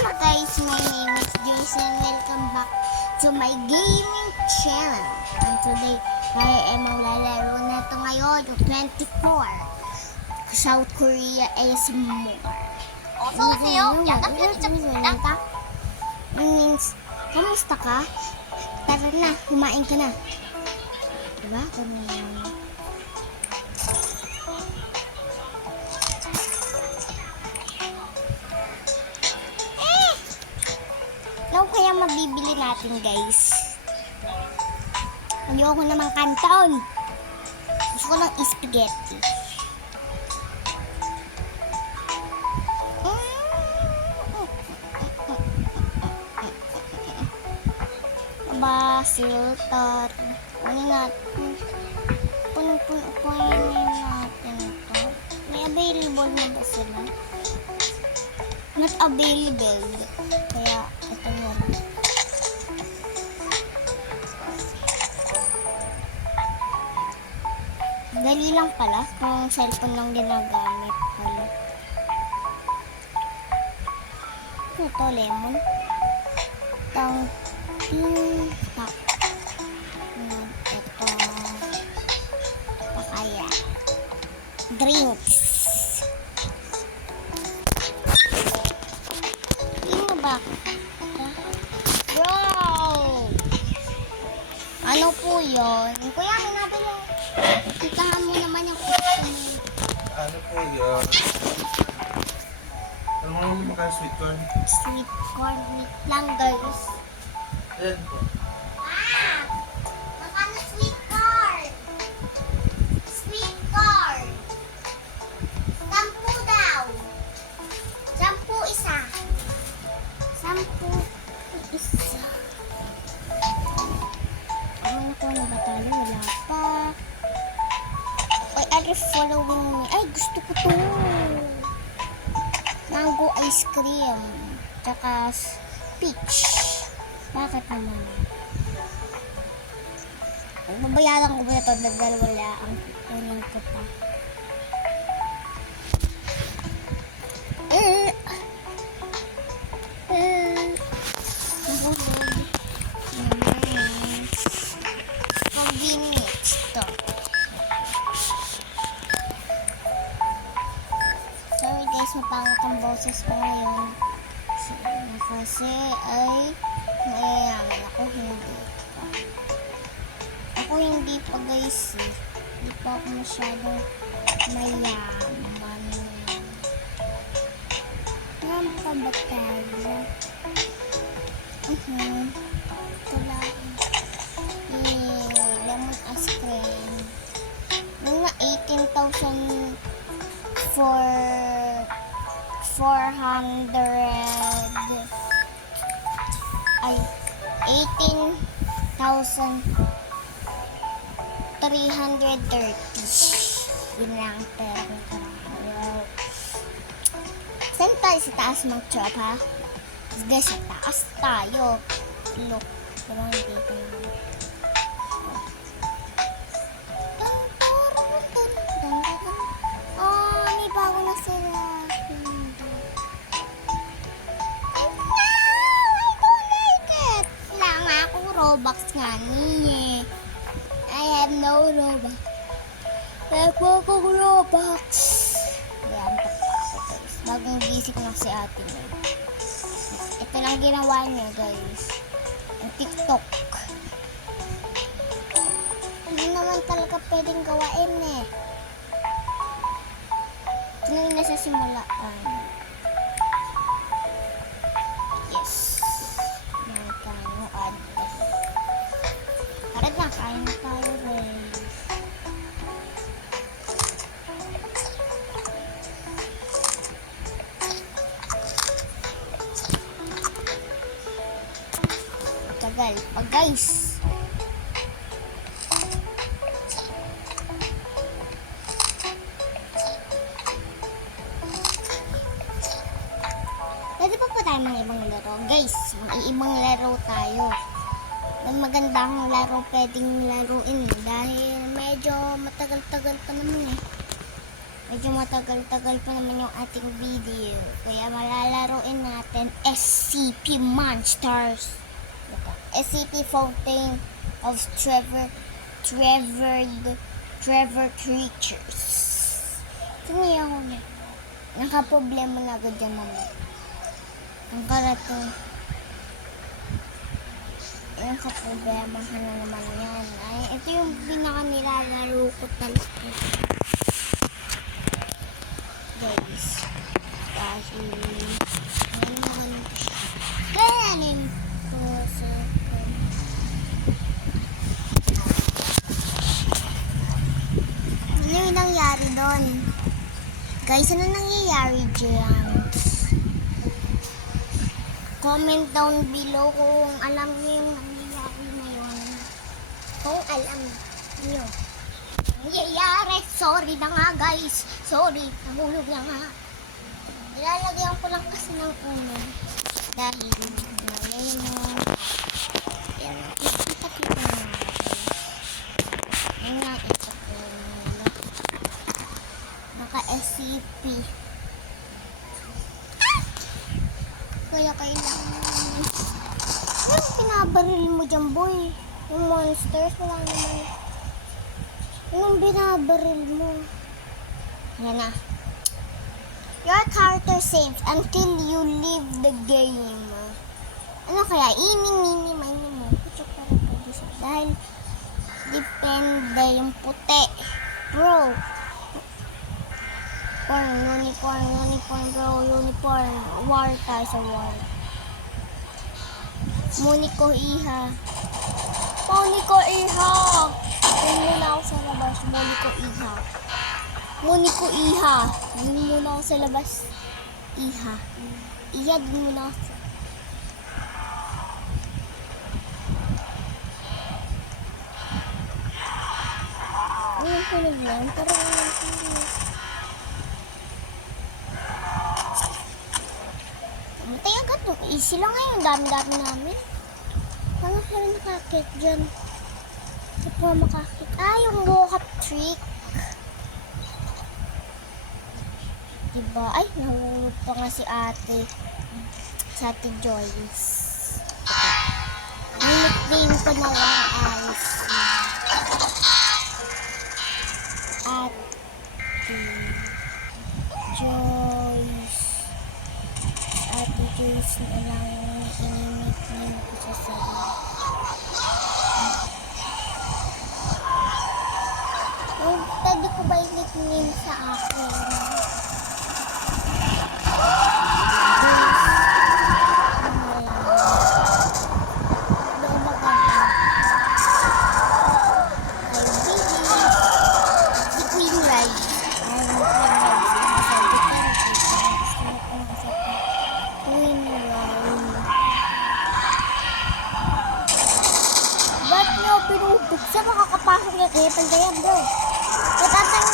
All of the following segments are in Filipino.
Hello guys, my name is Jason. Welcome back to my gaming channel. And today, tayo ay maglalaro na ito ngayon, yung 24. South Korea ASMR. 어서오세요. 야간 편의점입니다. Means, kamusta ka? Tara na, kumain ka na. Diba? Ganun lang. Ano kaya mabibili natin, guys? Ayoko naman kanton. Gusto ko ng spaghetti. Basil, tar. Ano natin? Punin natin ito. May available na ba sila? Not available. Kaya, ito yun. Dali lang pala kung cellphone lang ginagamit pala. Ito, lemon. Tak. Ito. Papaya. Drinks. Ano ba? Wow! Ano po yun? Kuya, hanapin mo. Ikahan mo naman yung customer. Ano po yun? Ano mo naman kaya sweet corn? Sweet corn lang, guys. Ayan po. Ah! Magkano sweet corn? Sweet corn. 10 daw. 10 isa. 10 isa. Ano ko na ba tayo? Wala pa. Why are you following me? Ay, gusto ko to. Mango ice cream. Tsaka peach. Bakit naman? Babayaran ko ba ito dahil wala ang kunin ko pa. Nahulog. Convenience to. Sorry guys, mapangit ang boses ko ngayon. Kasi ay mayayaman ako, hindi pa. Ako hindi pa guys eh. Hindi pa ako masyadong mayaman. Ngayon pa ba tayo? Wala. Lemon ice cream. Mga 18,000 for 400 ay 18,330. Yun lang ang pera ko. Saan tayo sa taas mag-chop ha? Sige, sa taas tayo. Look. Pero hindi ko naman. Oh, may bago na sila. Robux nga niya. I have no Robux. Nagpo ko Robux. Yan, tapos guys. Bagong gisip na si ate mo. Ito lang ginawa niya guys. Ang TikTok. Hindi naman talaga pwedeng gawain eh. Ito na yung nasa simulaan. Yes. Magkano add. Karat na, kain na tayo guys. Tagal pa guys. Pwede pa po tayo mga ibang laro guys. Mga ibang laro tayo. May magandang laro pwedeng laruin dahil medyo matagal-tagal pa naman eh. medyo matagal-tagal pa naman yung ating video. Kaya malalaroin natin SCP Monsters. SCP Fountain of Trevor Creatures. Tingnan ako na. Nakaproblema na agad dyan, mama. Ang karating. Nakaproblema ka na naman yan. Ay, ito yung pinaka-nilalaro ko talaga. Guys. Kasi, ngayon ako nito siya. Kayanin ko sa... Ano yung nangyari doon? Guys, ano nangyayari dyan? Comment down below kung alam niyo yung nangyayari na yun. Kung alam niyo. Nangyayari. Sorry na nga guys. Sorry. Nahulog na nga. Ilalagyan ko lang kasi ng uno. Dahil ngayon mo. Yan. Kita-kita na nga. Yan nga ito ko. Naka-SCP. Kaya kailangan. Anong pinabaril mo dyan, boy? Yung monsters, wala naman. Anong binabaril mo? Yan na. Your character saves until you leave the game. Ano kaya? Ini, mini mo. Dahil depende yung puti. Bro. Unicorn, bro. Unicorn. War tayo sa war. Moniko Iha. Yun muna ako sa labas. Moniko Iha. Yun muna ako sa labas. Iha, dun muna ako sa... Ano yung punog yan? Parang matay agad no. Easy lang ngayon. Dami-dami namin. Paano pa rin nakakit dyan? Ito po makakit. Yung walk-up trick. Diba? Ay, nahulog pa nga si ate. Si ate Joyce. Ang nickname ko na lang ay Ate Joyce. Ate Joyce na lang ini-nickname ko sa sarili. Pwede ko ba i-nickname sa akin? Sa makakapasok na kayo pandayan bro. Tatatang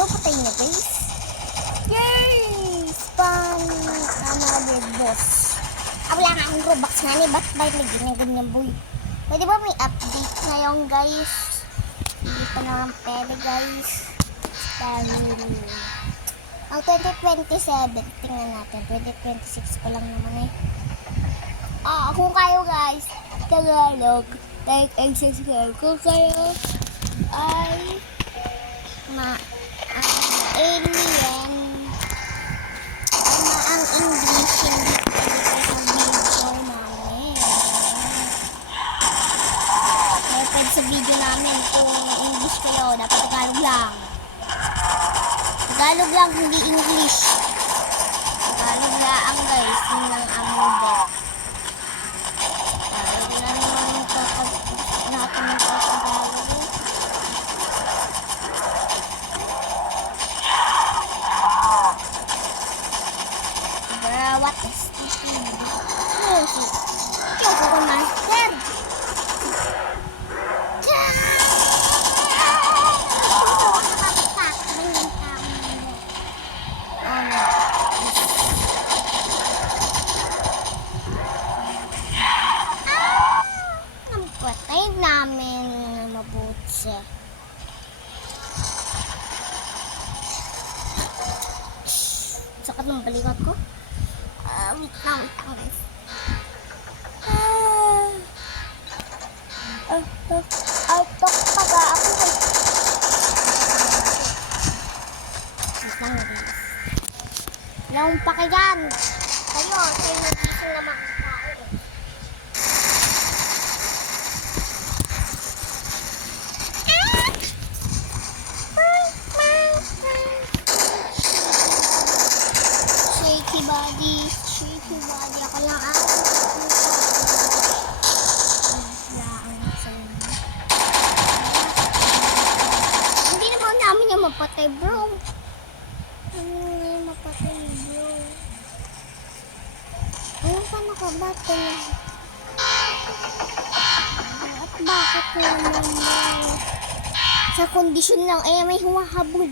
na patay na guys. Yay! Spam another boss. Wala nga ang Robux nga ni. Ba't ba yung ganyan boy? Pwede ba may update ngayon guys? Hindi pa naman pwede guys. Dahil ang 2027, tingnan natin. 2026 pa lang naman eh. Kung kayo guys, Tagalog, like and subscribe. Kung kayo ay alien, ang English pwede sa video namin. Kung English kayo, dapat Tagalog lang. Tagalog lang, hindi English. Tagalog lang guys, yun lang ang bet. Tagalog lang naman yung natin ng Tagalog. Bro, what is this? Music. Choco Master. Patay namin na mabuti. Sakit ng balikat ko. Wait lang, guys. Pagka ako. Wait lang, guys. Wala akong pakigan. Kayo nagising na mga tao. Shaky body. Ako lang ang hindi naman namin yung mapatay, bro. Ano nga yung mapatay, bro? Ano pa nakabatay? At bakit naman sa kondisyon lang, may humahabol.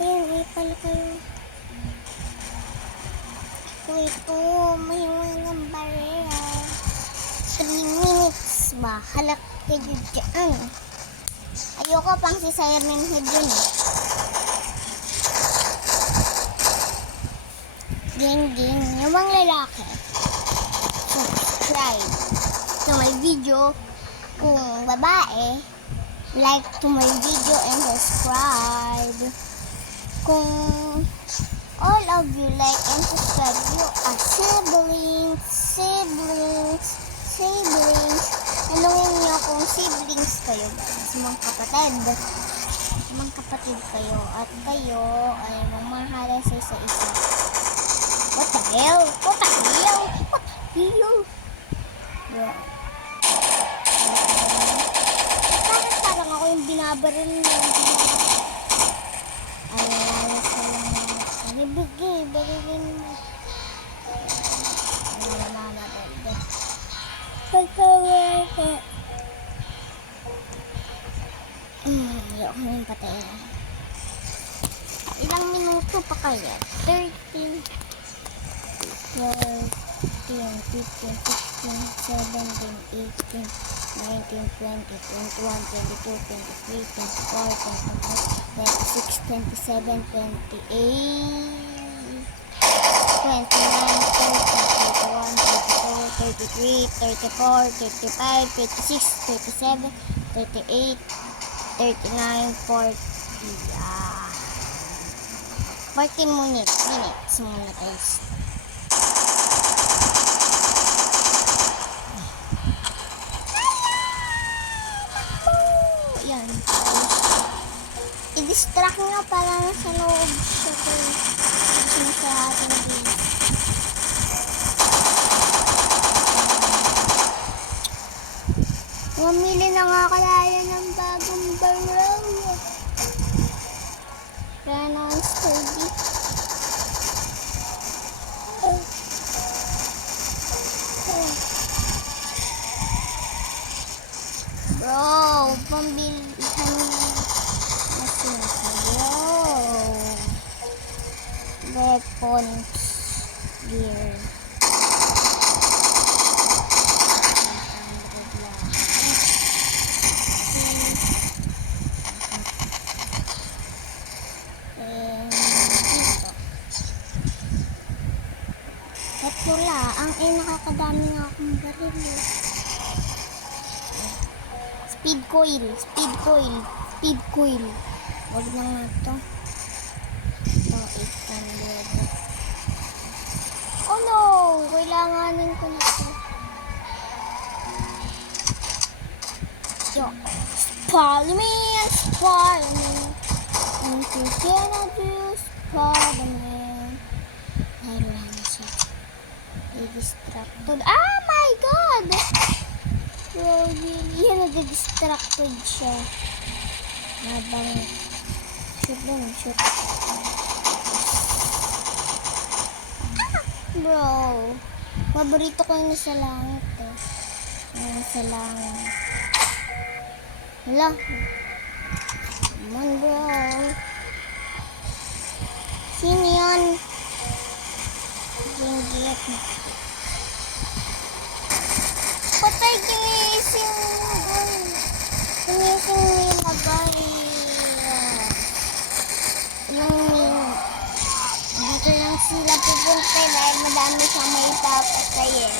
Ayan, pala kayo. Ito, may mga barera. 3 minutes ba? Halak kayo dyan. Ayoko pang si Siren Head yun eh. Ging, yung mga lalaki. Subscribe to my video. Kung babae, like to my video and subscribe. Kung all of you like and subscribe, you are siblings. Tanungin niyo kung siblings kayo guys, mga kapatid kayo at kayo ay mamahalay sa isa-isa. What the hell? Yeah. Parang ako yung binabaril niya. Ayos na lang. Barilin mo. Ano naman natin? Ayoko na yung patayin. Ilang minuto pa kaya? 13, 12, 15, 16, 17, 18, 19, 20, 21, 22, 23, 24, 25, 26, 27, 28, 29, 30, 31, 32, 33, 34, 35, 36, 37, 38, 39, 40. 40 minutes muna guys. Yan. I-distract nyo para nasa loob siya kayo. Sa ating video. Mamili na nga kalaya ng bagong barang. Kaya na ang sturdy. Bro, pambilihan natin kayo. Weapons gear. Wala, nakakadami nga akong baril. Speed coil. Wag na nga ito. Ito, 800. Oh no! Kailanganin ko na ito. Yo, Spider-Man, Spider-Man. And you cannot do Spider-Man. Ay, wala na siya. I-distracted. Oh my God! Bro, yan na-distracted siya. Habang shoot lang, shoot. Bro, paborito ko yung nasa langit eh. Yung nasa langit. Wala. Come on, bro. Sino yun? Ginggit. Patay, ginising. Ginising nila, guys. Yung dito lang sila pupunta dahil madami siyang may papatay eh.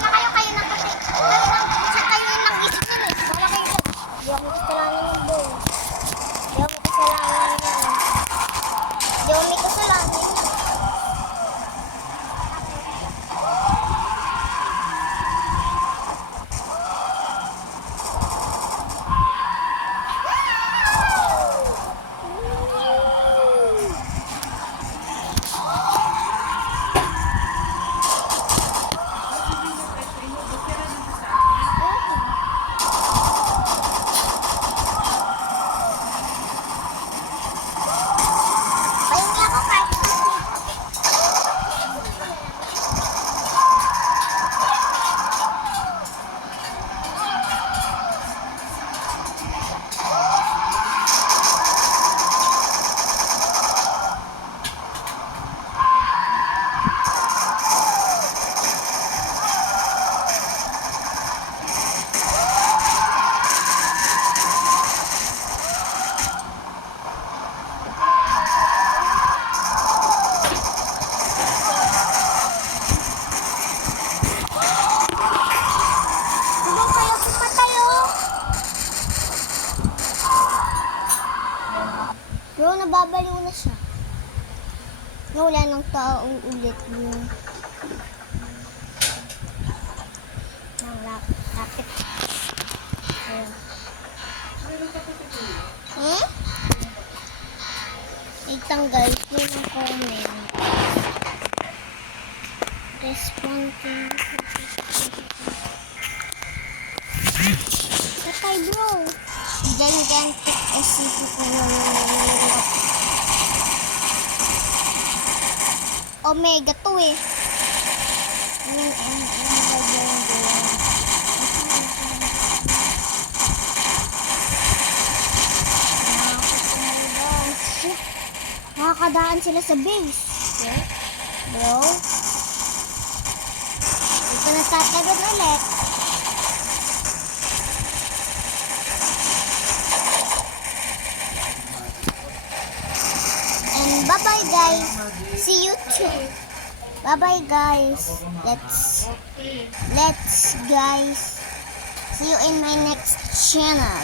Wala kayo ng kasi. Siya kayo yung nag-isip nun eh. Wala kayo. Di ako kasalanan ng boy. Di ako kasalanan yan. Di ako may kasalanan yan. Pahingi ako kahit Doon kayo pumatay oh. Bro, nababaliw na siya. Wala ng tao ulit yun. Nang lapit. Ayan. Itanggal ko yung comment. Responding. Patay bro. Gigantic SCP ko yung Omega 2 eh. Nakakadaan sila sa base. Okay? Bro. Ito na tatagal ulit. And bye-bye guys. See you too. Bye-bye guys. Let's guys. See you in my next channel.